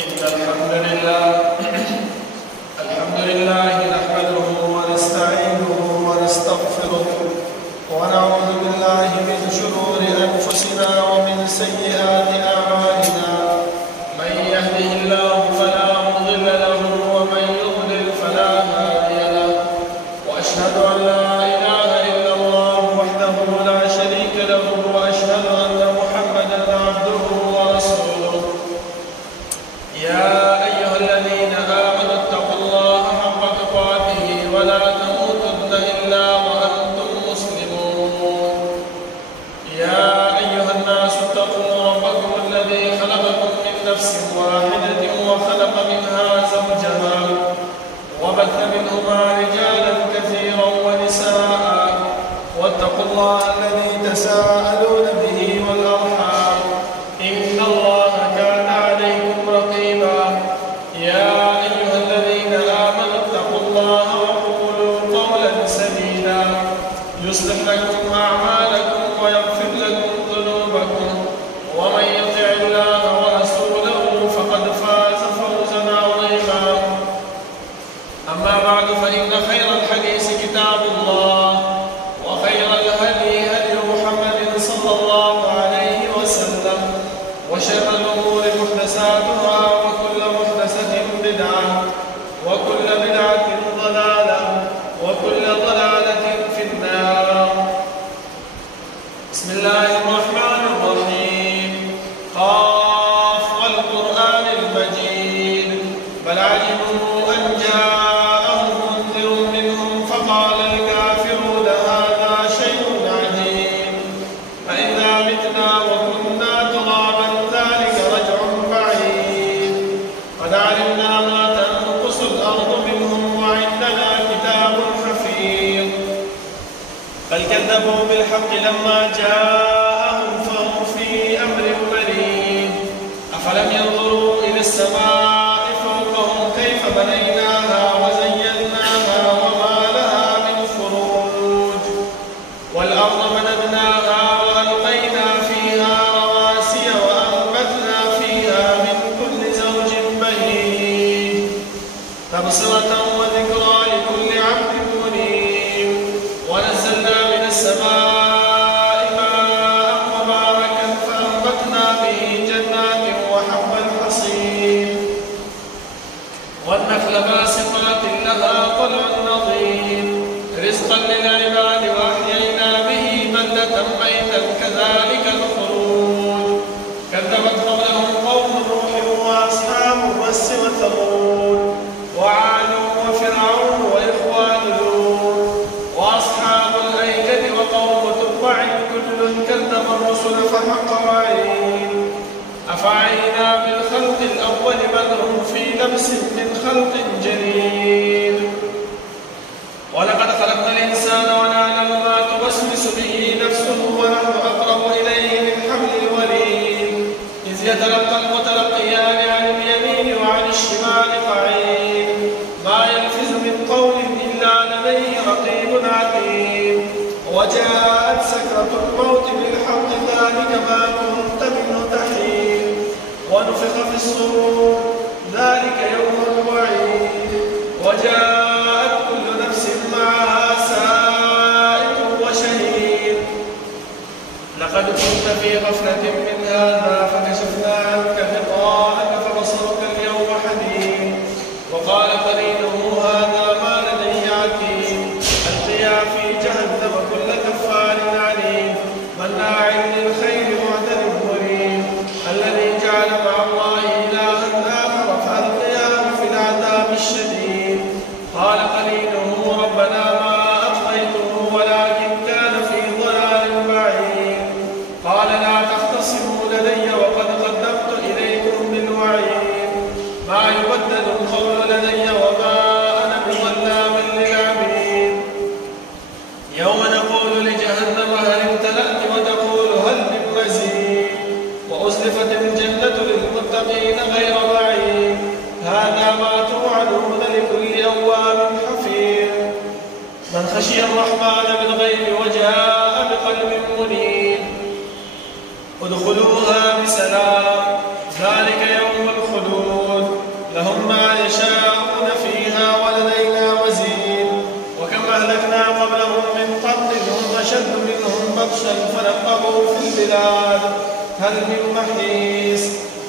الحمد لله نحمده ونستعينه ونستغفره ونعوذ بالله من شرور أنفسنا ومن سيئات أعمالنا. من يهده الله فلا مضل له ومن يضلل فلا هادي له، وأشهد أن لا إله إلا الله وحده لا شريك له، وأشهد أن محمدا عبده ورسوله. يا أيها الذين آمنوا اتقوا الله حق تقاته ولا تموتن إلا وأنتم مسلمون. يا أيها الناس اتقوا ربكم الذي خلقكم من نفس واحدة وخلق منها زوجها وبث منهما رجالا كثيرا ونساء، واتقوا الله الذي تساءلون به والأرحام إن الله كان عليكم رقيبا. يا أيها الذين آمنوا اتقوا الله وقولوا قولا سديدا يصلح لكم أعمالكم ويغفر لكم ذنوبكم، ومن يطع الله ورسوله فقد فاز فوزا عظيما. أما بعد، فإن خير الحديث كتاب الله، وخير الهدي هدي محمد صلى الله عليه وسلم، وشر الأمور محدثاتها، وكل محدثة بدعة، وكل بدعة ضلالة، وكل ضلالة في النار. بسم الله الرحمن الرحيم. قاف والقرآن المجيد، بل عجبوا أن جاءهم منذر منهم فقال الكافرون هذا شيء عجيب، أإذا متنا وكنا ترابا ذلك رجع بعيد، قد علمنا ما تنقص الأرض منهم وعندنا كتاب حفيظ. بل كذبوا بالحق لما جاءهم فهم في أمر مريض. أفلم ينظروا إلى السماء فوقهم كيف بنيناها وزيناها وما لها من فروج، والأرض مددناها وألقينا فيها رواسي وأنبتنا فيها من كل زوج بهيج، تبصرة وذكرى لكل عبد منيب. ونزلنا من السماء ماء مباركا فأنبتنا به جنات وحب الحصيد، والنخل باسقات لها طلع نضيد، رزقا للعباد وأحيينا به بلدة ميتا كذلك الخروج. كذبت قبلهم قوم نوح وأصحاب الرس وثمود وعاد وفرعون وإخوان لوط وأصحاب الأيكة وقوم تبع كل كذب الرسل فحق وعيد. أفعينا بالخلق الأول بل هم في لبس من خلق جديد. ولقد خلقنا الإنسان ونعلم ما توسوس به نفسه ونحن أقرب إليه من حبل الوريد، إذ يتلقى المتلقيان عن اليمين وعن الشمال قعيد، ما يلفظ من قول إلا لديه رقيب عتيد. وجاءت سكرة الموت بالحق ذلك ما كنت منه تحيد، ونفخ في الصور ذلك يوم الوعيد، وجاءت كل نفس معها سائق وشهيد. لقد كنت في غفلة من هذا فكشفنا عنك غطاءك فبصرك اليوم حديد. وقال قرينه هذا ما لدي عتيد، ألقيا في جهنم كل كفار عنيد، مناع للخير معتد مريب، الذي جعل مع الله إلها آخر فألقياه في العذاب الشديد. قال قرينه ربنا ما أطغيته ولكن كان في ضلال بعيد. قال لا تختصموا لدي وقد قدمت إليكم بالوعيد، ما يبدل القول لدي وما أنا بظلام للعبيد. يوم نقول لجهنم هل امتلأت وتقول هل من مزيد، وأزلفت الجنة للمتقين غير بعيد، هذا ما توعدون لكل أواب حفيظ. من خشي الرحمن بالغيب وجاء بقلب منيب، ادخلوها بسلام ذلك يوم الخلود. وفسادوا في البلاد هل من محيص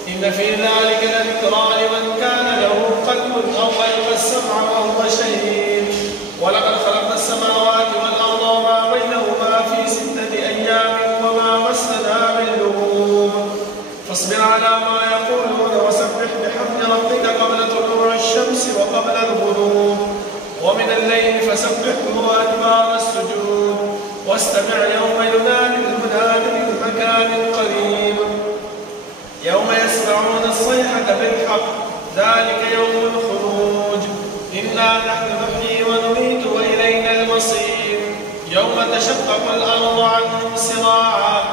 إن في ذلك لذكرى لمن كان له قلب أو ألقى السمع وهو شهيد ولقد خلقنا السماوات والأرض وما بينهما في 6 أيام وما مسنا من لغوب فاصبر على ما يقولون وسبح بحمد ربك قبل طلوع الشمس وقبل الغروب ومن الليل فسبحه وأدبار السجود واستمع يوم ينادي المناد من مكان قريب يوم يسمعون الصيحة بالحق ذلك يوم الخروج إنا نحن نحيي ونميت وإلينا المصير يوم تشقق الأرض عنهم سراعا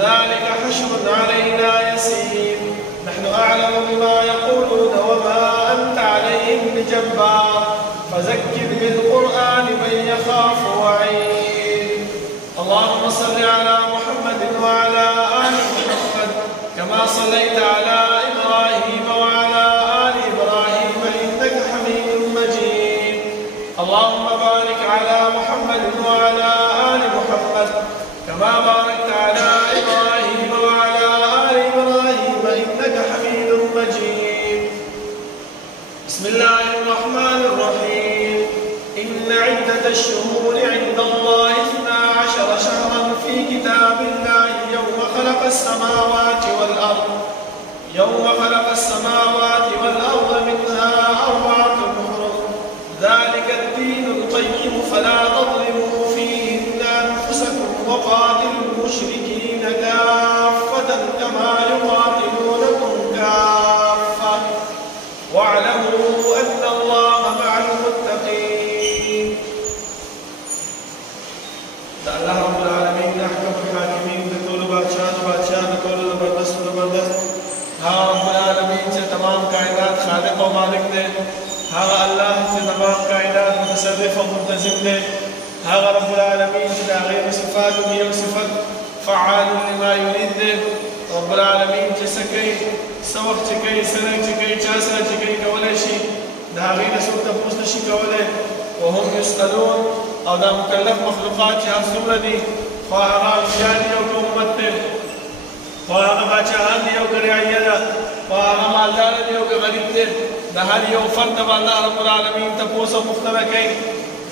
ذلك حشر علينا يسير نحن أعلم بما يقولون وما أنت عليهم بجبار فذكر بالقرآن من يخاف وعيد اللهم صل على محمد وعلى آل محمد كما صليت على إبراهيم وعلى آل إبراهيم إنك حميد مجيد اللهم بارك على محمد وعلى آل محمد كما باركت على إبراهيم وعلى آل إبراهيم إنك حميد مجيد بسم الله الرحمن الرحيم إن عدة الشهور عند الله 12 شهرا في كتاب الله يوم خلق السماوات والأرض منها 4 حرم ذلك الدين القيم فلا تظلموا فيهن أنفسكم وقاتلوا المشركين كافة كما يقاتلونكم كافة واعلموا أن الله مع المتقين. الله رب العالمين أحكم الحاكمين بطول بادشاہ بطول زبردست ها رب العالمین سے تمام کائنات خالق و مالک دے ها اللہ سے تمام کائنات متصرف و منتظم دے ها رب العالمین سے غیر صفات و صفت فعال لما يريد دے رب العالمین سے سکی سوق چکی سرک چکی چاسر چکی کولے شی دا غیر سوق تفوس نشی کولے وهم يسألون او دا مکلف مخلوقات چه هر سمر دی خواهران جانی او کمت دے خواهر باچهان دی او کرعینا خواهر مالدار دی او غریب دی دا هر یو فرد با اللہ رب العالمین تپوس و مختنہ کئی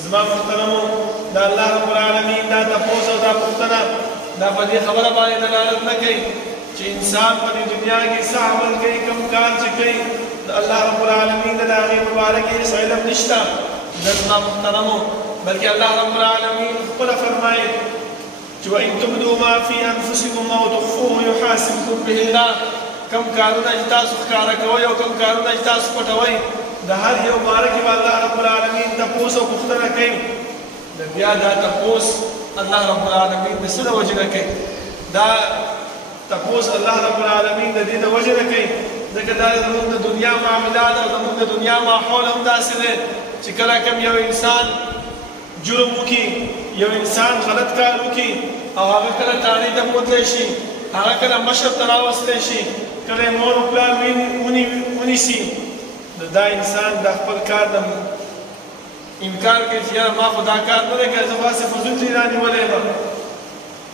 زمان مختنمو دا اللہ رب العالمین دا تپوس و دا مختنہ دا پدی خبر بانی دلالت نہ کئی چی انسان پدی دنیا کی سعمل کئی کم کار چکئی دا اللہ رب العالمین دا غیر مبارکی اس علم نشتا دا زمان مختنمو بلکہ اللہ رب العالمین خبر فرمائے وإن تبدوا ما في أنفسكم أو تخفوه يحاسبكم به الله كم كارونا اجتاس خكاركوي وكم كارونا اجتاس پټوي د هر یو بارک الله رب العالمین تپوس او پختنه کوي د بیا دا تپوس الله رب العالمین د سره وجنه کوي دا تپوس الله رب العالمین د دې د وجنه کوي ځکه دا د دنیا معاملات او د دنیا ماحول هم داسې دی چې کله کوم یو انسان جرم وکي یو انسان غلط کار وکي او هغه کله تاڼۍ ته بوتلی شي هغه کله مشر ته راوستلی شي کله مور او پلار ونیسي نو دا انسان د خپل کار د انکار کوي چې یاره ما خو دا کار نه دی کړی زه خو هسې فضول دې رانیولی یم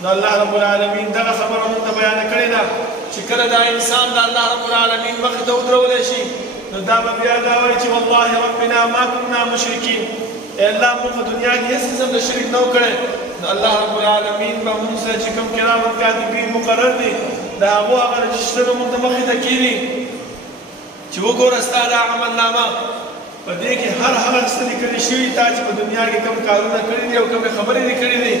نو الله رب العالمین دغه خبره موږ ته بیانه کړې ده چې کله دا انسان د الله رب العالمین مخې ته ودرولی شي نو دا به بیا دا وایي چې والله ربنا ما كنا مشرکین اے اللہ موږ په دنیا کې هیڅ قسم د شرک نه وکړی نو الله رب العالمین به موږ سره چې کوم کرامت کاتبین مقرر دي د هغو هغه رجسټر موږ ته مخې ته کېږي چې وګوره ستا دا عملنامه په دې کې هر هغه څه لیکلي شوي تا چې په دنیا کې کوم کارونه کړي دي او کومې خبرې دې کړي دي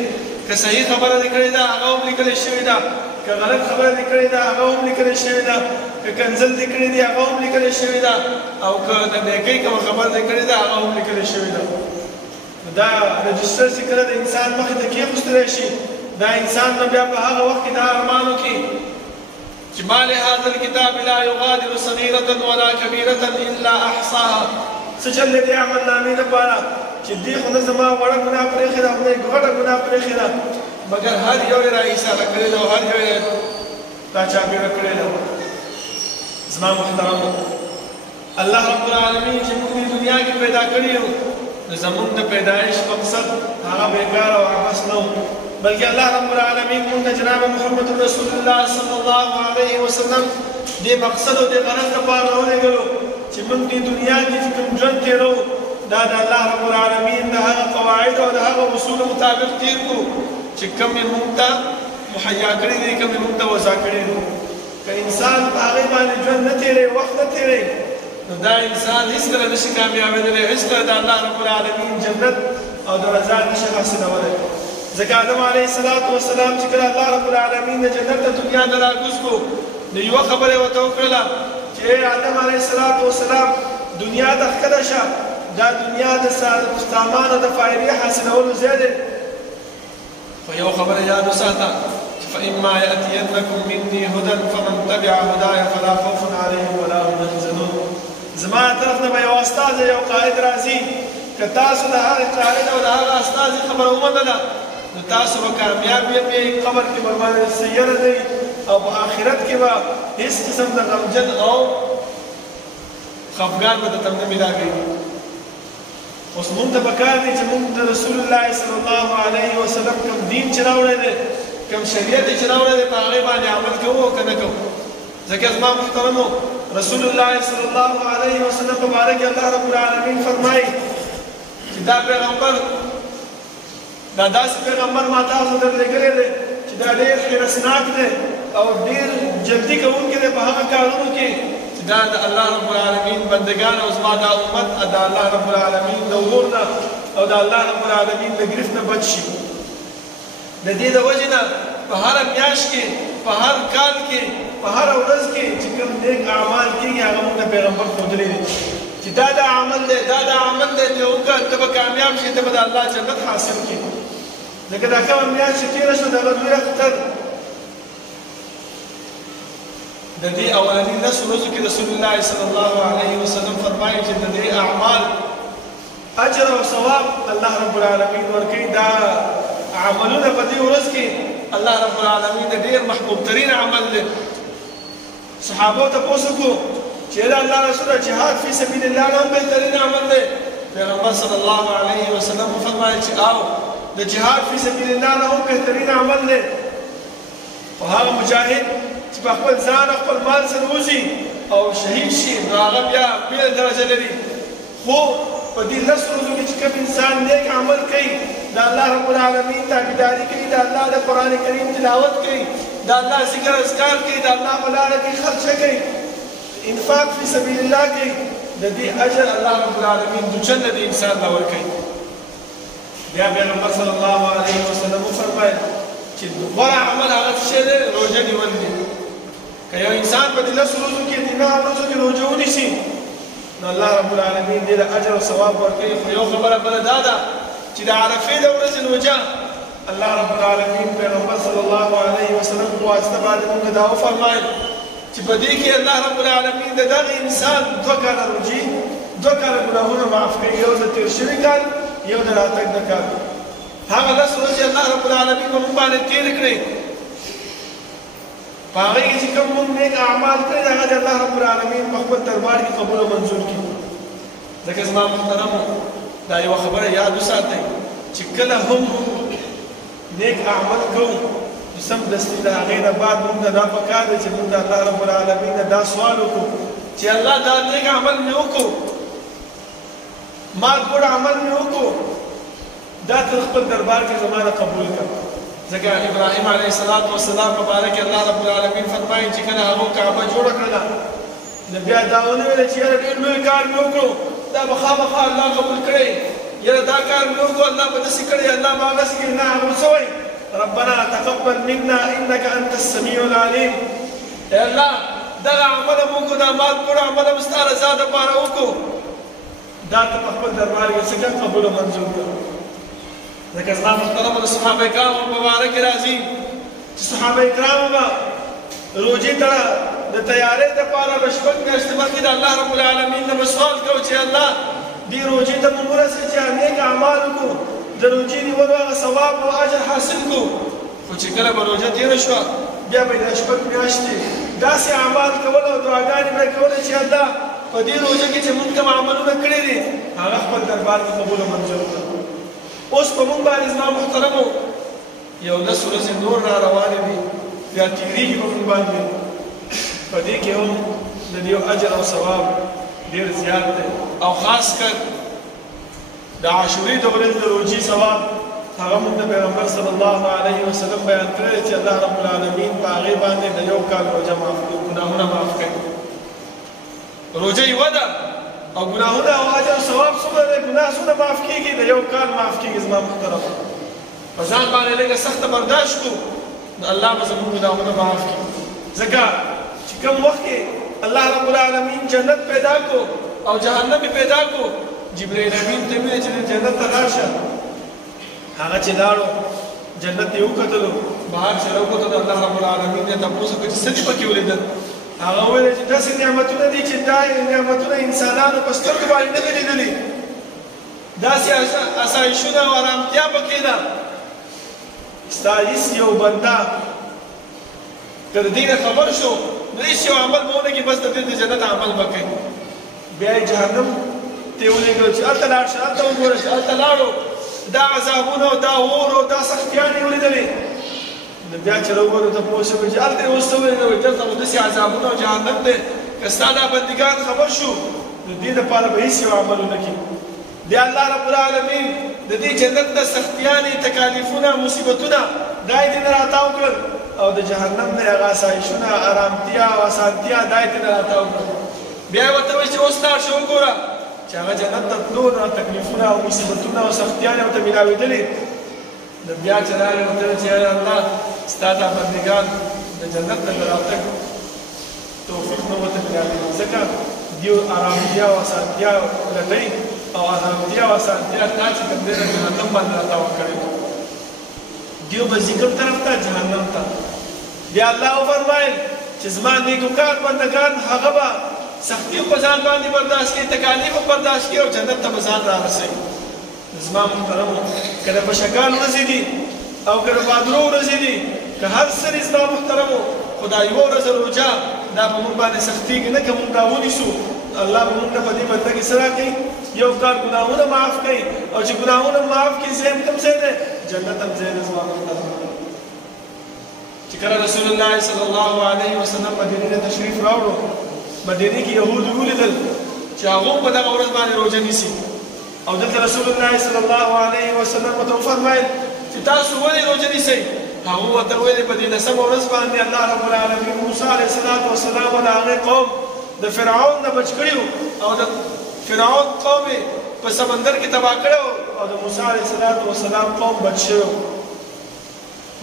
که صحیح خبره دې کړې ده هغه هم لیکلې شوې ده که غلط خبره دې کړې ده هغه هم لیکلې شوې ده که کنځل دې کړې دي هغه هم لیکلې شوې ده او که د نیکۍ کومه خبره دې کړې ده هغه هم لیکلې شوې ده دا رجسټر چې کله د انسان مخې ته کېښودلی شي دا انسان به بیا په هغه وخت کې دا ارمان وکړي چې ما لهذا الكتاب لا يغادر صغيرة ولا كبيرة إلا أحصاها څه چل دی دې عملنامې لپاره چې دې خو نه زما وړه ګناه پرېښې ده خدای ګوډه ګناه پرېښې ده مګر هر یو یې را ایساره کړې ده او هر یو یې دا چاپېره کړې ده زما محترمو الله رب العالمین چې موږ دې دنیا کې پیدا کړي یو نو زمونږ د پیدایش مقصد هغه بېکاره او عبث نه و بلکې الله رب العالمین مونږ جناب محمد رسول الله صلی الله علیه وسلم دې مقصد او دې غرض لپاره راولېږلو چې مونږ دې دنیا کې چې کوم ژوند تېرو دا د الله رب العالمین د هغه قواعد او د هغه اصولو مطابق تېر کړو چې کوم یې مونږ ته مهیا کړي دي کوم یې مونږ ته وضع کړي دي که انسان په هغې باندې ژوند نه تېروي وخت نه تېروي نو دا انسان هېڅکله نشي کامیابېدلی هېڅکله د الله رب العالمین جنت او د رضا نشي حاصلولی ځکه آدم علیه السلام چې کله الله رب العالمین د جنت د دنیا نه راکوز کړو نو یوه خبره یې ورته وکړله چې ای آدم علیه السلام دنیا ته ښکته شه دا دنیا د سامانو د فایدې حاصلولو ځای دی خو یو خبره یاد وساته فإما يأتينكم مني هدى فمن تبع هداي فلا خوف عليهم ولا هم يحزنون زما طرف نه به یو استاد یو قائد راځي که تاسو د هغه قائد او د هغه استاد خبره ومنله نو تاسو به کامیاب یې قبر کې به باندې سیره دی او په آخرت کې به هیڅ قسم د غمجن او خفګان به درته نه میلاږي اوس مونږ ته پکار دی چې مونږ د رسول الله صلی الله علیه وسلم کوم دین چې راوړی دی کوم شریعت چې راوړی دی په هغې باندې عمل کوو او که نه کوو ځکه زما محترمو رسول الله صلی الله علیه وسلم په باره کې الله رب العالمین فرمایي چې دا پیغمبر دا داسې پیغمبر ما تاسو ته درلېږلی دی چې دا ډېر حرصناک دی او ډېر جلدي کوونکی دی په هغه کارونو کې چې دا د الله رب العالمین بندګان او زما دا امت د الله رب العالمین د اور نه او د الله رب العالمین د ګرفت نه بچ شي د دې د وجې نه په هره میاشت کې په هر کال کې په هره ورځ کې چې کوم نیک اعمال کېږي هغه موږ ته پیغمبر ښودلی دی چې دا د عمل دی دا د عمل دی ته وکړه ته به کامیاب شي ته به د الله جنت حاصل کړي ځکه دا کومه میاشت چې تېره شوه د هغه لوی اختر د دې اولني لسو ورځو کې رسول الله صلی الله علیه وسلم فرمایي چې د دې اعمال اجر او ثواب الله رب العالمین ورکوي دا عملونه په دې ورځ کې الله رب العالمین د ډېر محبوب ترین عمل دی صحابو ته پوښتنه وکړو چې الله رسوله جهاد فی سبیل الله نه هم بهترین عمل دی پیغمبر صلی الله علیه وسلم فرمایي چې او د جهاد فی سبیل الله نه هم بهترین عمل دی خو هغه مجاهد چې په خپل ځان او خپل مال سره وځي او شهید شي نو هغه بیا بېله درجه لري خو په دې لسو ورځو کې چې کوم انسان نیک عمل کوي د الله رب العالمین تابعداري کوي د الله د قرآن کریم تلاوت کوي د الله ذکر اذکار کوي د الله په لاره کې خرچه کوي انفاق فی سبیل الله کوي د دې اجر الله رب العالمین دوچنه د انسان له ورکوي بیا پیغمبر صلی الله علیه وسلم وفرمایل چې غوره عمل هغه څه شی دی روژه نیول دي که یو انسان په دې لسو ورځو کې د 9 ورځو کې روژه ونیسي نو الله رب العالمین دې له اجر او ثواب ورکوي خو یو خبره بله دا ده چې د عرفې د ورځې روژه الله رب العالمین پیغمبر صلی الله علیه وسلم په واسطه باندې موږ دا وفرمایل چې په دې کې الله رب العالمین د دغه انسان 2 کاله روژې 2 کاله ګناهونه معاف کوي یو د تېر شوي کال یو د راتګ د کال هغه 10 ورځې الله رب العالمین په موږ باندې تېرې کړې په هغې کې چې کوم موږ نیک اعمال کړي د هغه د الله رب العالمین په خپل دربار کې قبول او منظور کړي ځکه زما محترمو دا یوه خبره یاد وساتئ چې کله هم نیک اعمال کوو نو سمدستي د هغې نه بعد موږ ته دا پکار دی چې موږ د الله رب العالمین نه دا سوال وکړو چې الله دا نیک عمل مې وکړو ما ګوړ عمل مې وکړو دا تر خپل دربار کې زما نه قبول کړه ځکه ابراهیم علیه السلام په باره کې الله رب العالمین فرمایي چې کله هغو کعبه جوړه کړله نو بیا دا ونه ویله چې یاره ډېر لوی کار مې وکړو دا به خامخا الله قبول کړی یاره دا کار مې وکړو الله به داسې کړی الله به هغسې کړي نه هغه څه وایي ربنا تقبل منا انك انت السميع العليم ای الله دغه عمل مو وکړو دا مات کړو عمل مو ستا رضا دپاره وکړو دا ته په خپل دربار کې څه کړه قبول او منظور کړه ځکه زما محترمو د صحابه کرامو په باره کې راځي چې صحابه کرامو به روژې ته د تیارۍ دپاره به شپږ میاشتې مخکې د الله رب العالمین نه به سوال کوو چې الله دې روژې ته مونږ ورسوي چې نیک اعمال وکړو د روژې نیولو هغه ثواب او اجر حاصل کړو خو چې کله به روژه تېره شوه بیا به یې دا شپږ میاشتې داسې اعمال کول او دعاګانې به یې کولې چې الله په دې روژه کې چې مونږ کوم عملونه کړي دي هغه خپل دربار کې قبول او منظور کړه اوس په مونږ باندې زما محترمو یو 10 ورځې نور را روانې دي بیا تېرېږي په موږ باندې په دې کې هم د دې اجر او ثواب ډېر زیات دی او خاص کر د عاشورې د ورځې د روژې ثواب هغه موږ د پیغمبر صلی الله علیه وسلم بیان کړی چې الله رب العالمین په هغې باندې د یو کال روژه معاف کړي ګناهونه معاف کوي روژه یوه ده او ګناهونه او اجر او ثواب څومره دی ګناه څومره معاف کېږي د یو کال معاف کېږي زما محترم په ځان باندې لږه سخته برداشت کړو نو الله به زموږ ګناهونه معاف کړي ځکه چې کوم وخت کې الله رب العالمین جنت پیدا کو او جهنم پیدا کو جبرائیل امین ته ویل چې جنت ته لاړ شه هغه چې لاړو جنت یې وکتلو بهر چې راوکتلو الله رب العالمین یې تپوس وکړ چې څه دې پکې ولیدل هغه وویل چې داسې نعمتونه دي چې دا نعمتونه انسانانو په سترګو باندې نه دي لیدلي داسې اسایشونه او ارامتیا پکې ده ستا هېڅ یو بنده که د دې نه خبر شو نو هېڅ یو عمل به ونه کړي بس د دې د جنت عمل به کوي بیا یې جهنم ته یې ولېږلو چې هلته لاړ شه هلته وګوره چې هلته لاړو دا عذابونه او دا اور او دا سختیانې یې ولیدلې نو بیا چې راوګورو تپوس وکړي چې هلته یې اوس څه ولیدل وایي دلته خو داسې عذابونه او جهنم دی که ستا دا بندګان خبر شو نو دې دپاره به هېڅ یو عمل ونه کړي بیا الله رب العالمین د دې جنت د سختیانې تکالیفونه مصیبتونه دا یې دې نه راتاو کړل او د جهنم نه هغه اسایشونه ارامتیا او اسانتیا دا یې دې نه راتاو کړل بیا یې ورته وایي چې اوس لاړ شه وګوره چې هغه جنت ته تلو نو تکلیفونه او مصیبتونه او سختیانې ورته میلاوېدلې نو بیا چې راغی ورته ویل چې ای الله ستا دا بندګان د جنت ته د راتګ توفیق نه ورته میلاوېږي ځکه دیو ارامتیا او اسانتیا لټوي او ارامتیا او اسانتیا تا چې کوم دی د جهنم باندې راتاو کړی دیو به ځي کوم طرف ته جهنم ته بیا الله وفرمایل چې زما نیکوکار بندګان هغه به سختي په ځان باندې برداشت کړي تکالیف برداشت کړي او جنت ته به ځان رارسوي زما محترمو که د بشکال ورځې دي او که د بادرو ورځې دي که هر څه دي زما محترمو خو دا یوه ورځ روژه دا په موږ باندې سختېږي نه که موږ دا ونیسو الله به موږ ته په دې بدله کې څه راکوي یو کال ګناهونه معاف کوي او چې ګناهونه معاف کړي ځای هم کوم ځای دی جنت هم ځای دی زما محترمو چې کله رسول الله صلی الله علیه وسلم مدینې ته تشریف راوړو مدینې کې یهود ولیدل چې هغه په دغه ورځ باندې روژه نیسي او دلته رسول الله صلی الله علیه وسلم ورته وفرمایل چې تاسو ولې روژه نیسئ هغه ورته ویلې په دې 10مه ورځ باندې الله رب العالمین موسی علیه السلام او د هغې قوم د فرعون نه بچ کړي او د فرعون قوم یې په سمندر کې تباه کړی او د موسی علیه السلام قوم بچ شوی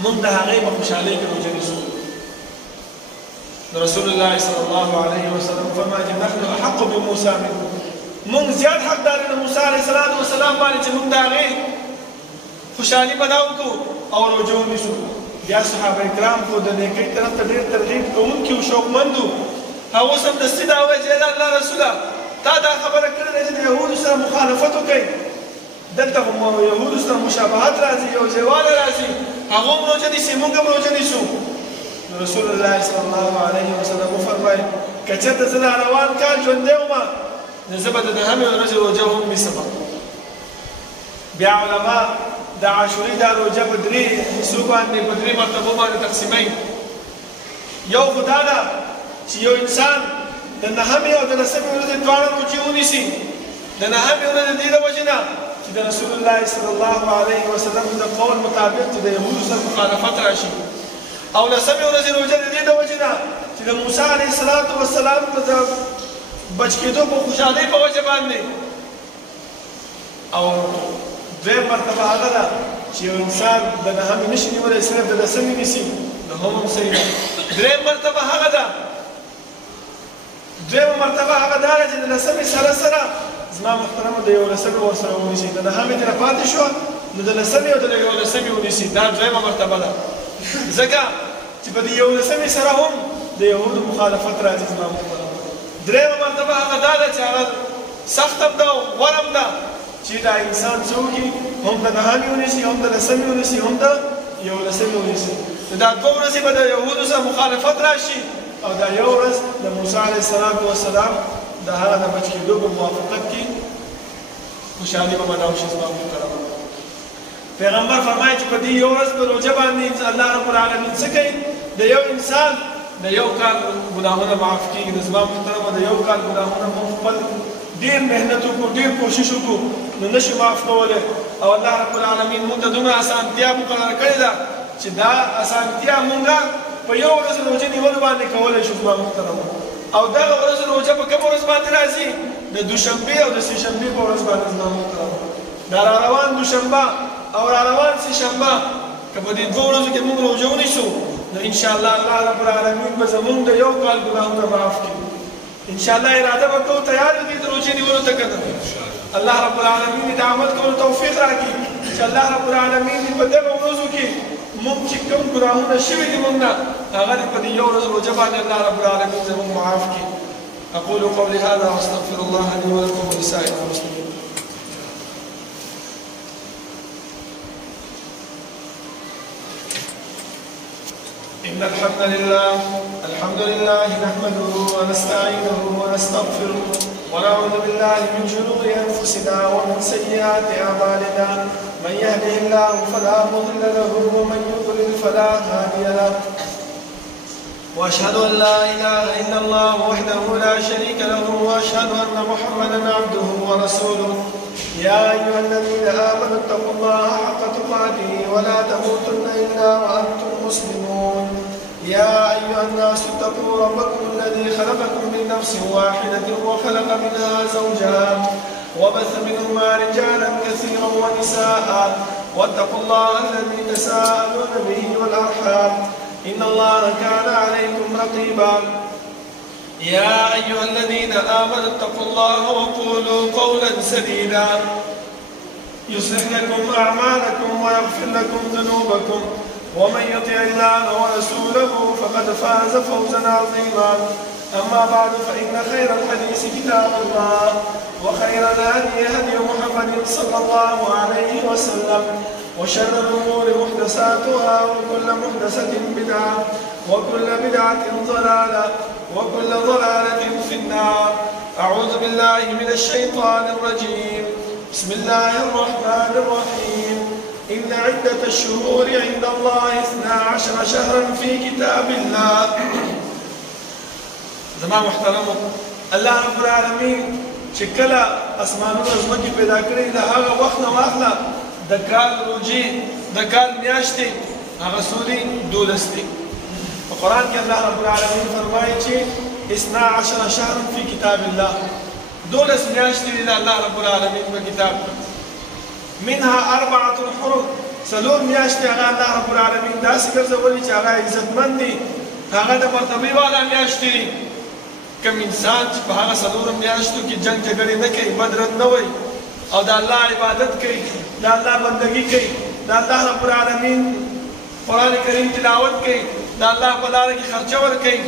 موږ د هغې په خوشحالۍ کې روژه نیسو رسول الله صلی الله علیه وسلم فرمایي چې نحن احق بموسی منکم موږ زیات حقدار د موسی علیه السلام باندې چې موږ د هغې خوشحالي به دا وکړو او روژه ونیسو بیا صحابه کرام خو د نیکۍ طرف ته ډېر ترغیب کوونکي او شوقمند وو هغه سمدستي دا وویل چې د الله رسوله تا دا خبره کړې ده چې د یهودو سره مخالفت وکړئ دلته خو یهودو سره مشابهت راځي یو ځایوالی راځي هغه هم روژه نیسي موږ هم روژه نیسو رسول الله صلی الله علیه وسلم وفرمایل که چېرته زه دا روان کال ژوندی ومه نو زه به د نهمې ورځې روژه هم نیسم بیا علما د عاشورې دا روژه په درې حصو باندې په درې مرتبو باندې تقسیموي یو خو دا ده چې یو انسان د نهمې او د 10مې ورځې دواړه روژې ونیسي د نهمې ورځې دې د وجې نه چې د رسول الله صلی الله علیه وسلم د قول مطابق چې د یهودو سره مخالفت راشي او 10مې ورځې روژه د دې د وجې نه چې د موسی علیه السلام د بچ کېدو په خوشحالۍ په وجه باندې او دویم مرتبه هغه ده چې یو انسان د نهمې نشي نیولی صرف د 10مې نیسي نو هم صحیح ده دریم مرتبه هغه ده دویمه مرتبه هغه دا ده چې د 10مې سره زما محترمو د 11مې ورسره ونیسي د 9مې دې نه پاتې شوه نو د 10مې او د 11مې ونیسي دا دویمه مرتبه ده ځکه چې په دې 11مې سره هم د یهودو مخالفت راځي زما محترمو دریمه مرتبه هغه دا ده چې هغه سخت هم ده غوره هم ده چې دا انسان څه وکړي هم د 9مې ونیسي هم د 10مې ونیسي هم د 11مې ونیسي نو دا دوه ورځې به د یهودو سره مخالفت راشي او دا یو ورځ د موسی علیه السلام د هغه د بچ کېدو په موافقت کې خوشحالي به مناو شي زما محترمو پیغمبر فرمایي چې په دې یو ورځ په روژه باندې الله رب العالمین څه کوي د یو انسان د یو کال ګناهونه معاف کېږي. نو زما محترمه د یو کال ګناهونه موږ خپل ډېر محنت وکړو ډېر کوشش وکړو نو نشو معاف کولی او الله رب العالمین موږ ته دومره اسانتیا مقرره کړې ده چې دا اسانتیا موږ په یو ورځ روژه نیولو باندې کولی شو زما محترمه. او دغه ورځ روژه په کومه ورځ باندې راځي د دوشنبې او د سهشنبې په ورځ باندې زما محترمه. دا راروان دوشنبه او راروان سهشنبه که په دې دوه ورځو کې موږ روژه ونیسو نو انشاءالله الله رب العالمین به زموږ د یو کال ګناهونه معاف کړي. انشاءالله اراده به کوو تیار یو دې د روژې نیولو ته که نه الله رب العالمین دې د عمل کولو توفیق راکړي چې الله رب العالمین دې په دغه ورځو کې موږ چې کوم ګناهونه شوي دي موږ نه هغه دې په دې یو ورځ روژه باندې الله رب العالمین زموږ معاف کړي. اقول قولي هذا واستغفر الله لي ولكم ولسائر المسلمين. إن الحمد لله نحمده ونستعينه ونستغفره ونعوذ بالله من شرور أنفسنا ومن سيئات أعمالنا من يهده الله فلا مضل له ومن يضلل فلا هادي له وأشهد أن لا إله إلا الله وحده لا شريك له وأشهد أن محمدا عبده ورسوله. يا أيها الذين آمنوا اتقوا الله حق تقاته ولا تموتن إلا وأنتم مسلمون. يا أيها الناس اتقوا ربكم الذي خلقكم من نفس واحدة وخلق منها زوجها وبث منهما رجالا كثيرا ونساء واتقوا الله الذي تساءلون به والأرحام إن الله كان عليكم رقيبا. يا أيها الذين آمنوا اتقوا الله وقولوا قولا سديدا يصلح لكم أعمالكم ويغفر لكم ذنوبكم ومن يطع الله ورسوله فقد فاز فوزا عظيما. أما بعد فإن خير الحديث كتاب الله وخير الهدي هدي محمد صلى الله عليه وسلم وشر الأمور محدثاتها وكل محدثة بدعة وكل بدعة ضلالة وكل ضلالة في النار. أعوذ بالله من الشيطان الرجيم. بسم الله الرحمن الرحيم. إن عدة الشهور عند الله 12 شهرا في كتاب الله. زما محترمو الله رب العالمین چې کله اسمانونه ځمکې پیدا کړي د هغه وخت نه واخله د کال روژې د کال میاشتې هغه سوري 12 دي. په قرآن کې الله رب العالمین فرمایي چې 12 شهرا في كتاب الله 12 میاشتې دي د الله رب العالمین په کتاب منها 4 حرم څلور میاشتې هغه الله رب العالمین داسې ګرځولي چې هغه عزتمند دي هغه د مرتبې والا میاشتې دي. کوم انسان چې په هغه څلورو میاشتو کې جنګ جګړې نه کوي بد رد نه وایي او د الله عبادت کوي د الله بندګي کوي د الله رب العالمین قرآن کریم تلاوت کوي د الله په لاره کې خرچه ورکوي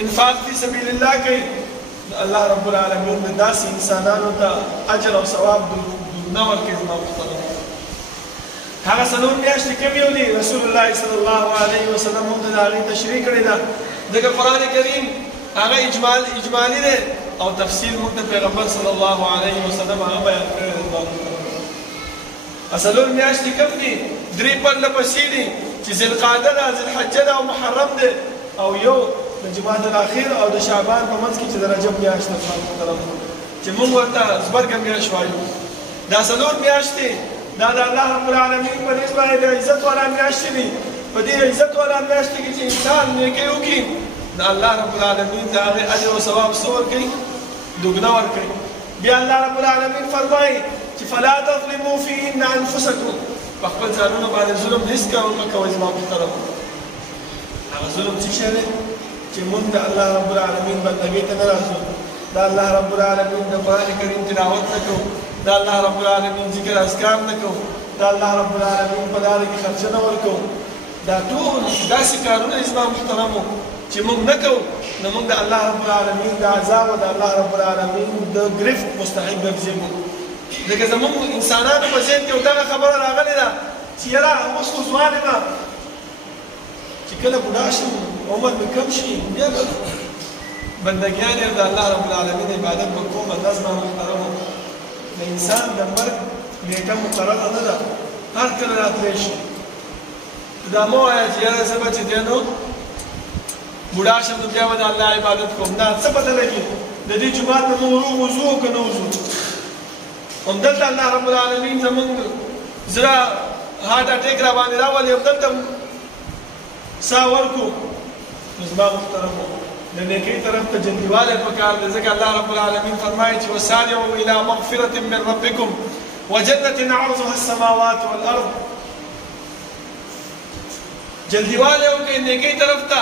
انفاق فی سبیل الله کوي الله رب العالمین د داسې انسانانو ته اجر او ثواب نه ورکوي. زما محترم هغه څلور میاشتې کوم یو دي رسول الله صلی الله علیه وسلم موږ ته د هغې تشریح کړې ده ځکه قرآن کریم هغه اجمالی دی او تفصیل موږ ته پیغمبر صلی الله علیه وسلم هغه بیان کړی دی. څلور میاشتې کوم دي 3 پرله پسې دي چې ذوالقعده ده ذوالحجه ده او محرم دی او یو د جماد الاخیر او د شعبان په منځ کې چې د رجب میاشت ده چې موږ ورته زبرګه میاشت وایو. دا څلور میاشتې دا د الله رب العالمین په نسبت باندې د عزت والا میاشتې دي. په دې عزت والا میاشتې کې چې انسان نیکۍ وکړي د الله رب العالمین د هغې اجر او ثواب څه ورکوي دوګنه ورکوي. بیا الله رب العالمین فرمایي چې فلا تظلموا فیهن انفسکم په خپل ځانونو باندې ظلم هېڅ کول مه کوئ. زما محترم هغه ظلم څه شی دی چې موږ د الله رب العالمین بندګۍ ته نه راځو د الله رب العالمین د قرآن کریم تلاوت نه کوو د الله رب العالمین ذکر اذکار نه کوو د الله رب العالمین په لاره کې خرچه نه ورکوو. دا ټول داسې کارونه زما محترمو چې موږ نه کوو نو موږ د الله رب العالمین د عذاب او د الله رب العالمین د ګرفت مستحق ګرځېږو. ځکه زموږ انسانانو په ذهن کې یو دغه خبره راغلې ده چې یاره اوس خو ځوان یم چې کله بوډا شم عمر مې کم شي بیا به بندګیان یم د الله رب العالمین عبادت به کوم. دا زما محترمو د انسان د مرګ نیټه مقرره نه ده هر کله راتلی شي دا مه وایه چې یاره زه به چې دی نو بوډا شم نو بیا به د الله عبادت کوم دا څه پته لګي د دې جومات نه موږ وضو او که نه وضو همدلته الله رب العالمین زمونږ زړه هارټ اټیک را باندې راولي همدلته ساه ورکو نو زما محترمو د نیکۍ طرف ته جلدیوالی پکار دی ځکه الله رب العالمین فرمایي چې وسارعوا الى مغفرة من ربکم وجنة عرضها السماوات والارض جلدیوالی وکړئ نیکۍ طرف ته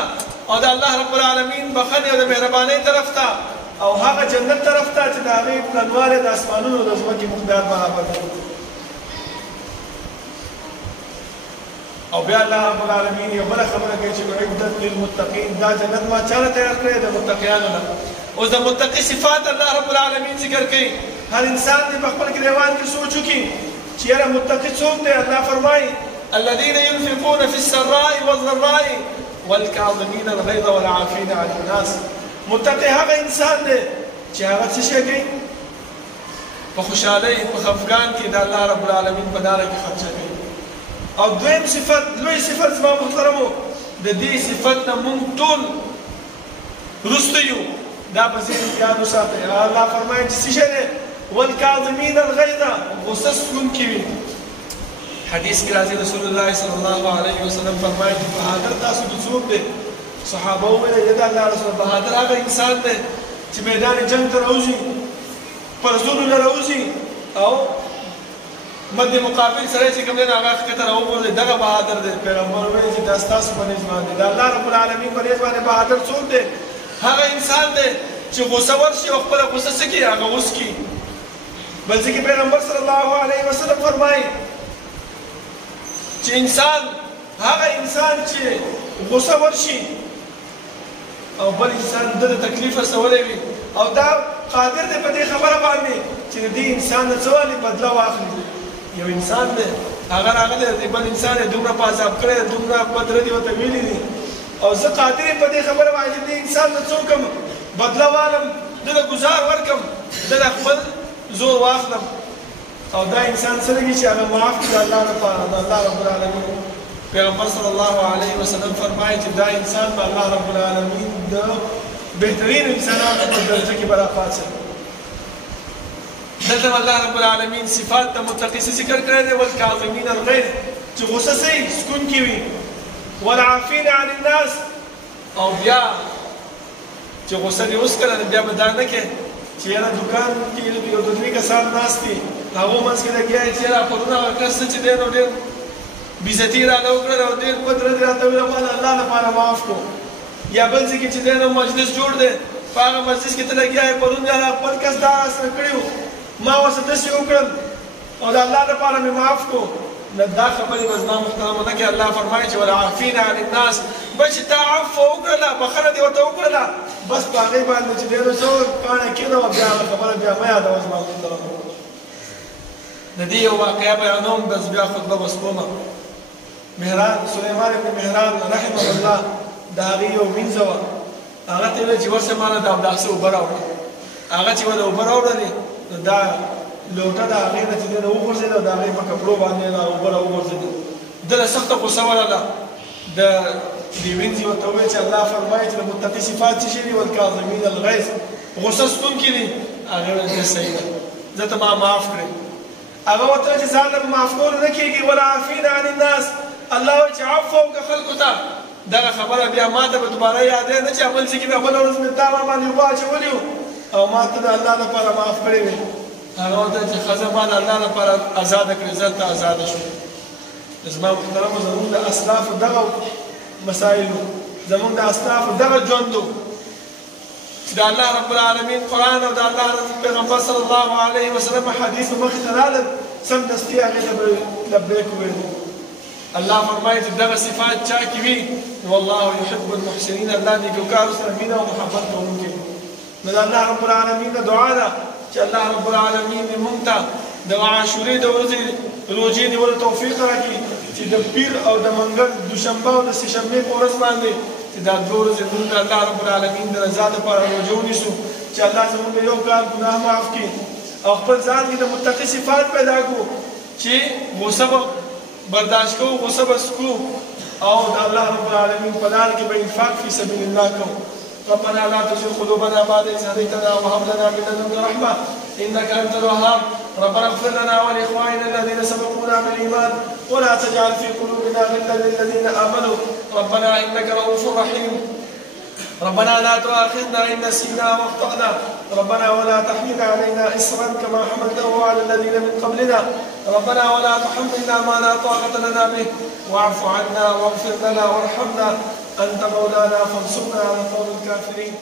او د الله رب العالمین بخښنې او د مهربانۍ طرف ته او هغه جنت طرف ته چې د هغې پلنوالی د اسمانونو د ځمکې مقدار برابر دی او بیا الله رب العالمین یو بله خبره کوي چې اعدت للمتقین دا جنت ما چاله تیار کړی د متقیانو نه اوس د متقي صفات الله رب العالمین ذکر کوي هر انسان دې په خپل ګریوان کې سوچ وکړي چې یاره متقي څوک دی الله فرمایي الذين ينفقون في السراء والضراء والكاظمين الغيظ والعافين عن الناس متقي هغه انسان دی چې هغه څه شی کوي په خوشحالۍ په خفګان کې د الله رب العالمین په لاره کې خرچه کوي او دویم صفت لوی صفت زما محترمو د دې صفت نه موږ ټول وروسته یو دا په ذهن کې یاد وساتئ الله فرمایي چې څه شی دی والکاظمین الغیظ غصه سکونکي وي حدیث کې راځي رسول الله صلی الله علیه وسلم فرمایي چې بهادر تاسو کې څوک دی صحابه وویل یا د الله رسول بهادر هغه انسان دی چې میدان جنګ ته راوځي پرزونو نه راوځي او مد مقابل سره چې کوم دی هغه ښکته راوغورځي دغه بهادر دی پیغمبر وویل چې دا ستاسو په نسبت باندې د الله رب العالمین په نسبت باندې بهادر څوک دی هغه انسان دی چې غصه ورشي او خپله غصه څه کړي هغه وڅکي بل ځکه پیغمبر صلی الله علیه وسلم فرمایي چې انسان هغه انسان چې غصه ورشي او بل انسان د تکلیف رسولی وي او دا قادر دی په دې خبره باندې چې د دې انسان نه څه والي بدله واخلي یو انسان دی هغه راغلی دی بل انسان یې دومره په عذاب کړی دی دومره بد ردي ورته ویلي دي او زه قادر یم په دې خبره باندې چې دې انسان نه څه وکړم بدله والم ده له ګزار ورکړم ده له خپل زور واخلم او دا انسان څه لګي چې هغه معاف کړي د الله لپاره د الله رب العالمین پیغمبر صلی الله علیه وسلم فرمایي چې دا انسان به الله رب العالمین د بهترین انسانانو په درجه کې به راپاڅوي دلته الله رب العالمین صفات د متقي ذکر کړی دی والکاظمین الغیظ چې غصه سي سکونکي وي والعافین عن الناس او بیا چې غصه دې وسکړه بیا به دا نه کوې چې یاره دوکان کې یو دوه درې کسان ناست دي هغو منځ کې لګیا یې چې یاره پرونه هغه کس څه چې دی نو ډېر بېعزتي یې راته وکړله او ډېر بد رد یې راته وویل ما د الله لپاره معاف کړو یا بل ځای کې چې دی نو مجلس جوړ دی په هغه مجلس کې ته لګیا یې پرون یاره خپل کس دا سره کړي وو ما ورسه داسې وکړل او د الله لپاره مې معاف کړو نه دا خبرې به زما محترمه نه کې الله فرمایي چې والعافین عن الناس بس چې تا عفو وکړله بخښنه دې ورته وکړله بس په هغې باندې چې دی نو څه کاڼه کېنوه بیا هغه خبره بیا مه یادوه زما محترمه د دې یو واقعه بیانوم بس بیا خطبه بس کومه مهران سلیمان ابن مهران رحمه الله د هغې یو مینځه وه هغه ته یې ویل چې ورشه ما نه د همداسې اوبه راوړه هغه چې ورته اوبه راوړلې نو دا لوټه د هغې نه چې دی نه وغورځېده د هغې په کپړو باندې دا اوبه راوغورځېدې ده له سخته غوسه ورغله د دې وینځې ورته وویل چې الله فرمایي چې د متقي صفات څه شي دي والکاظمین الغیظ غوسه ستونکي دي هغې ویل ښه صحیح ده زه ته ما معاف کړې هغه ورته چې ځان له معاف کولو نه کېږي والعافین عن الناس الله وایي چې عفو وکړه خلکو ته دغه خبره بیا ما ته به دوباره یادوي نه چې بل ځای کې مې بله ورځ مې تا ما باندې اوبه اچولي وو او ما ته د الله لپاره معاف کړې وې هغه ورته چې ښځه ما د الله لپاره ازاده کړې زه ته ازاده شوم زما محترمو زمونږ د اسلافو دغه مسایلو زمونږ د اسلافو دغه ژوند و چې د الله رب العالمین قرآن او د الله پیغمبر صلی الله علیه وسلم حدیث مخې ته راغلل سمدستي هغې ته به لبیک وویلو الله فرمایي چې دغه صفات چا کې وي والله یحب المحسنین الله نیکوکارو سره مینه او محبت کوونکی نو د الله رب العالمین د دعا ده چې الله رب العالمین دې موږ ته د عاشورې د ورځې روژې نیولو توفیق راکړي چې د پیر او د منګل دوشنبه او د سهشنبې په ورځ باندې چې دا دوه ورځې موږ د الله رب العالمین د رضا لپاره روژه ونیسو چې الله زموږ یو کال ګناه معاف کړي او خپل ځان کې د متقي صفات پیدا کړو چې غصه به बर्दाश्त को वो सब को और अल्लाह रब्बुल आलमीन पलान के बेइंफाक फी सबीलिल्लाह को। रब्बना ला तुज़िग़ क़ुलूबना बअद इज़ हदैतना व हब लना मिन लदुनका रहमह इन्नका अंतल वहाब। रब्बना इग़फिर लना व लिइख़वानिना الذين سبقونا بالإيمان ولا تجعل في قلوبنا غلا للذين آمنوا ربنا إنك رؤوف رحيم। ربنا لا تؤاخذنا إن نسينا واخطأنا ربنا ولا تحمل علينا إصرا كما حملته على الذين من قبلنا ربنا ولا تحملنا ما لا طاقة لنا به واعف عنا واغفر لنا وارحمنا أنت مولانا فانصرنا على القوم الكافرين.